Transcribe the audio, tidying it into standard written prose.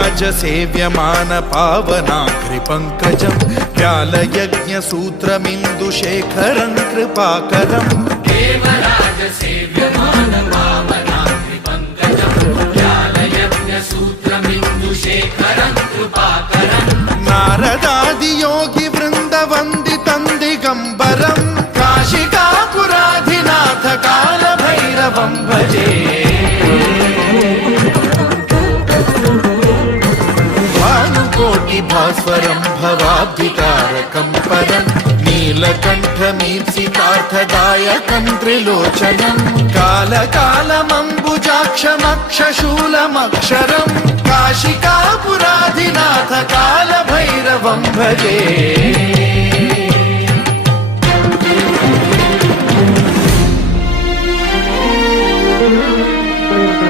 देवराजसेव्यमान पावनाग्रिपङ्कजं व्यालयज्ञसूत्रमिन्दुशेखरं कृपाकरं देवराजसेव्यमान पावनाग्रिपङ्कजं व्यालयज्ञसूत्रमिन्दुशेखरं कृपाकरं नारदादियोगिवृन्दवन्दितं दिगम्बरं काशिकापुराधिनाथ कालभैरवं भजे भास्वरं भवाब्धितारकं परं नीलकण्ठमीप्सितार्थदायकं त्रिलोचनं कालकालमम्बुजाक्षमक्षशूलमक्षरं काशिकापुराधिनाथ कालभैरवं भजे।